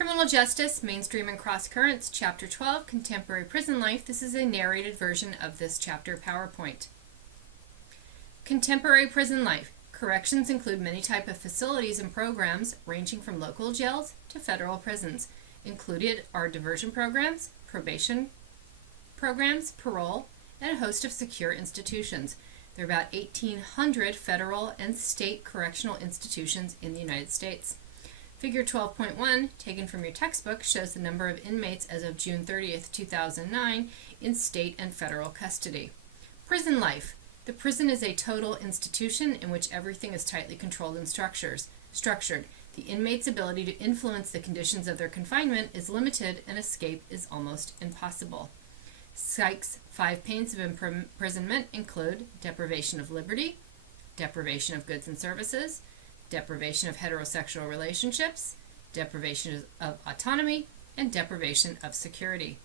Criminal Justice, Mainstream and Cross Currents, Chapter 12, Contemporary Prison Life. This is a narrated version of this chapter PowerPoint. Contemporary Prison Life. Corrections include many types of facilities and programs ranging from local jails to federal prisons. Included are diversion programs, probation programs, parole, and a host of secure institutions. There are about 1,800 federal and state correctional institutions in the United States. Figure 12.1, taken from your textbook, shows the number of inmates as of June 30th, 2009 in state and federal custody. Prison life. The prison is a total institution in which everything is tightly controlled and structured. The inmate's ability to influence the conditions of their confinement is limited and escape is almost impossible. Psych's 5 pains of imprisonment include deprivation of liberty, deprivation of goods and services, deprivation of heterosexual relationships, deprivation of autonomy, and deprivation of security.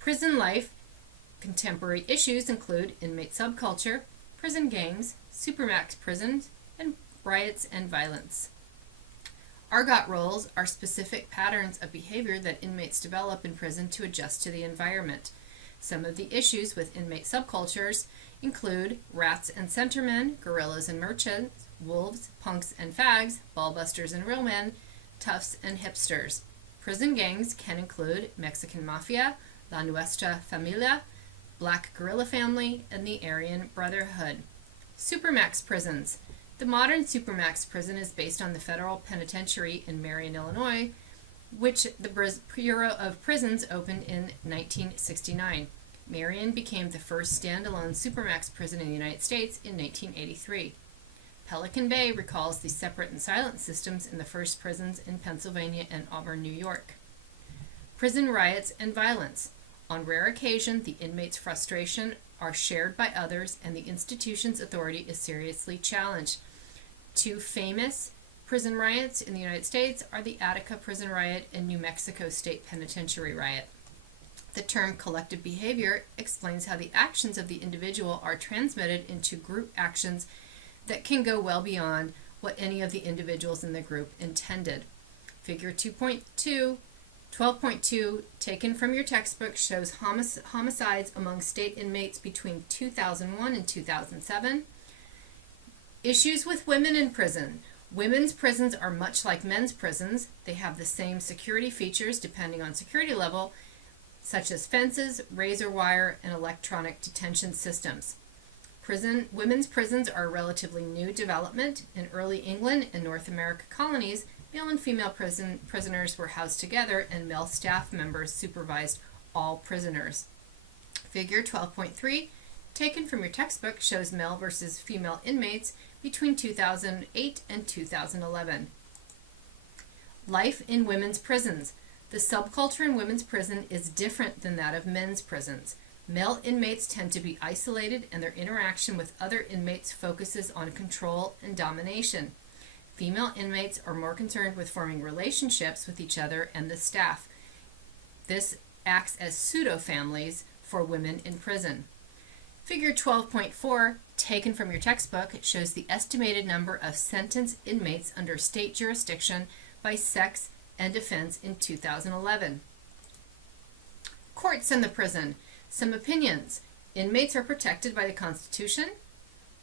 Prison life contemporary issues include inmate subculture, prison gangs, supermax prisons, and riots and violence. Argot roles are specific patterns of behavior that inmates develop in prison to adjust to the environment. Some of the issues with inmate subcultures include rats and centermen, guerrillas and merchants, wolves, punks and fags, ballbusters and real men, toughs and hipsters. Prison gangs can include Mexican Mafia, La Nuestra Familia, Black Guerrilla Family, and the Aryan Brotherhood. Supermax prisons. The modern Supermax prison is based on the federal penitentiary in Marion, Illinois, which the Bureau of Prisons opened in 1969. Marion became the first standalone Supermax prison in the United States in 1983. Pelican Bay recalls the separate and silent systems in the first prisons in Pennsylvania and Auburn, New York. Prison riots and violence. On rare occasion, the inmates' frustration are shared by others and the institution's authority is seriously challenged. 2 famous prison riots in the United States are the Attica Prison Riot and New Mexico State Penitentiary Riot. The term collective behavior explains how the actions of the individual are transmitted into group actions that can go well beyond what any of the individuals in the group intended. Figure 12.2, taken from your textbook, shows homicides among state inmates between 2001 and 2007. Issues with women in prison. Women's prisons are much like men's prisons. They have the same security features depending on security level, such as fences, razor wire, and electronic detention systems. Women's prisons are a relatively new development. In early England and North America colonies, male and female prisoners were housed together and male staff members supervised all prisoners. Figure 12.3, taken from your textbook, shows male versus female inmates between 2008 and 2011. Life in women's prisons. The subculture in women's prison is different than that of men's prisons. Male inmates tend to be isolated and their interaction with other inmates focuses on control and domination. Female inmates are more concerned with forming relationships with each other and the staff. This acts as pseudo-families for women in prison. Figure 12.4, taken from your textbook, shows the estimated number of sentenced inmates under state jurisdiction by sex and offense in 2011. Courts in the prison. Some opinions. Inmates are protected by the Constitution.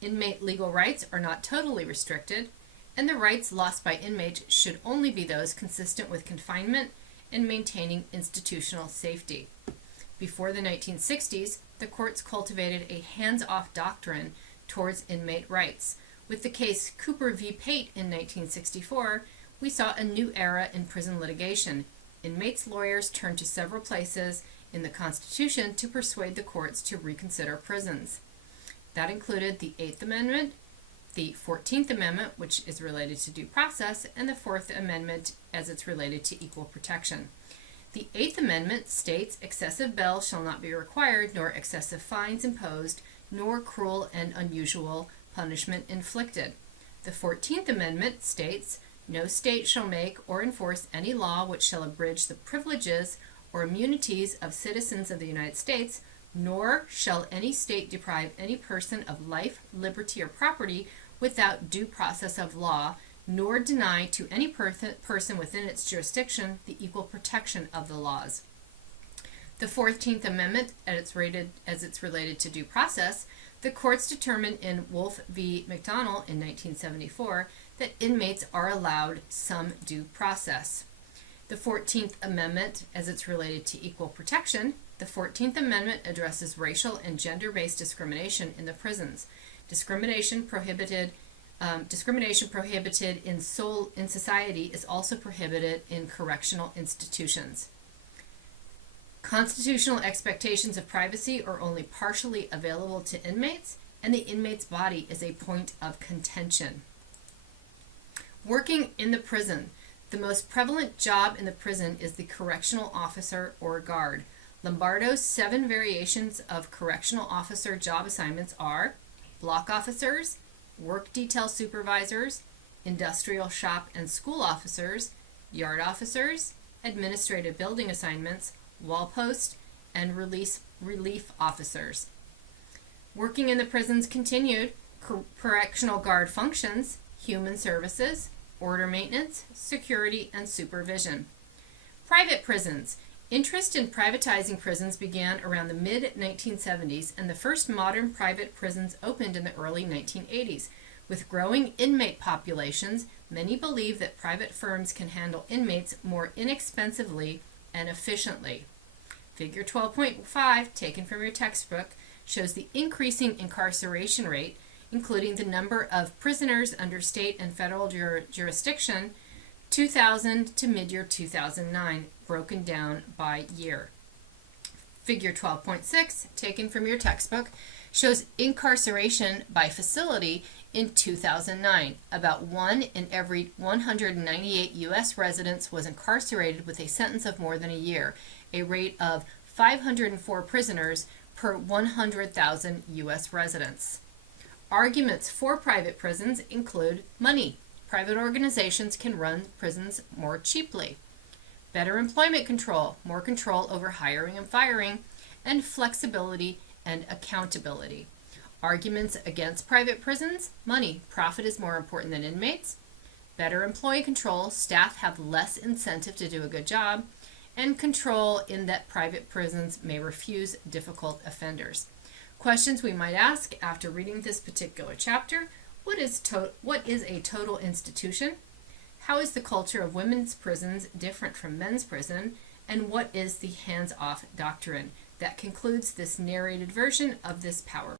Inmate legal rights are not totally restricted. And the rights lost by inmates should only be those consistent with confinement and maintaining institutional safety. Before the 1960s, the courts cultivated a hands-off doctrine towards inmate rights. With the case Cooper v. Pate in 1964, we saw a new era in prison litigation. Inmates' lawyers turned to several places in the Constitution to persuade the courts to reconsider prisons. That included the 8th Amendment, the 14th Amendment, which is related to due process, and the 4th Amendment as it's related to equal protection. The 8th Amendment states excessive bail shall not be required, nor excessive fines imposed, nor cruel and unusual punishment inflicted. The 14th Amendment states no state shall make or enforce any law which shall abridge the privileges or immunities of citizens of the United States, nor shall any state deprive any person of life, liberty, or property without due process of law, nor deny to any person within its jurisdiction the equal protection of the laws. The 14th Amendment, as it's related to due process, the courts determined in Wolf v. McDonnell in 1974 that inmates are allowed some due process. The 14th Amendment, as it's related to equal protection, the 14th Amendment addresses racial and gender-based discrimination in the prisons. Discrimination prohibited in society is also prohibited in correctional institutions. Constitutional expectations of privacy are only partially available to inmates, and the inmate's body is a point of contention. Working in the prison. The most prevalent job in the prison is the correctional officer or guard. Lombardo's 7 variations of correctional officer job assignments are block officers, work detail supervisors, industrial shop and school officers, yard officers, administrative building assignments, wall post, and relief officers. Working in the prisons continued, correctional guard functions, human services, order maintenance, security, and supervision. Private prisons. Interest in privatizing prisons began around the mid-1970s, and the first modern private prisons opened in the early 1980s. With growing inmate populations, many believe that private firms can handle inmates more inexpensively and efficiently. Figure 12.5, taken from your textbook, shows the increasing incarceration rate, including the number of prisoners under state and federal jurisdiction, 2000 to mid-year 2009, broken down by year. Figure 12.6, taken from your textbook, shows incarceration by facility in 2009. About 1 in every 198 U.S. residents was incarcerated with a sentence of more than a year, a rate of 504 prisoners per 100,000 U.S. residents. Arguments for private prisons include money. Private organizations can run prisons more cheaply. Better employment control, more control over hiring and firing, and flexibility and accountability. Arguments against private prisons: money. Profit is more important than inmates. Better employee control. Staff have less incentive to do a good job. And control in that private prisons may refuse difficult offenders. Questions we might ask after reading this particular chapter: what is a total institution? How is the culture of women's prisons different from men's prison? And what is the hands-off doctrine? That concludes this narrated version of this PowerPoint.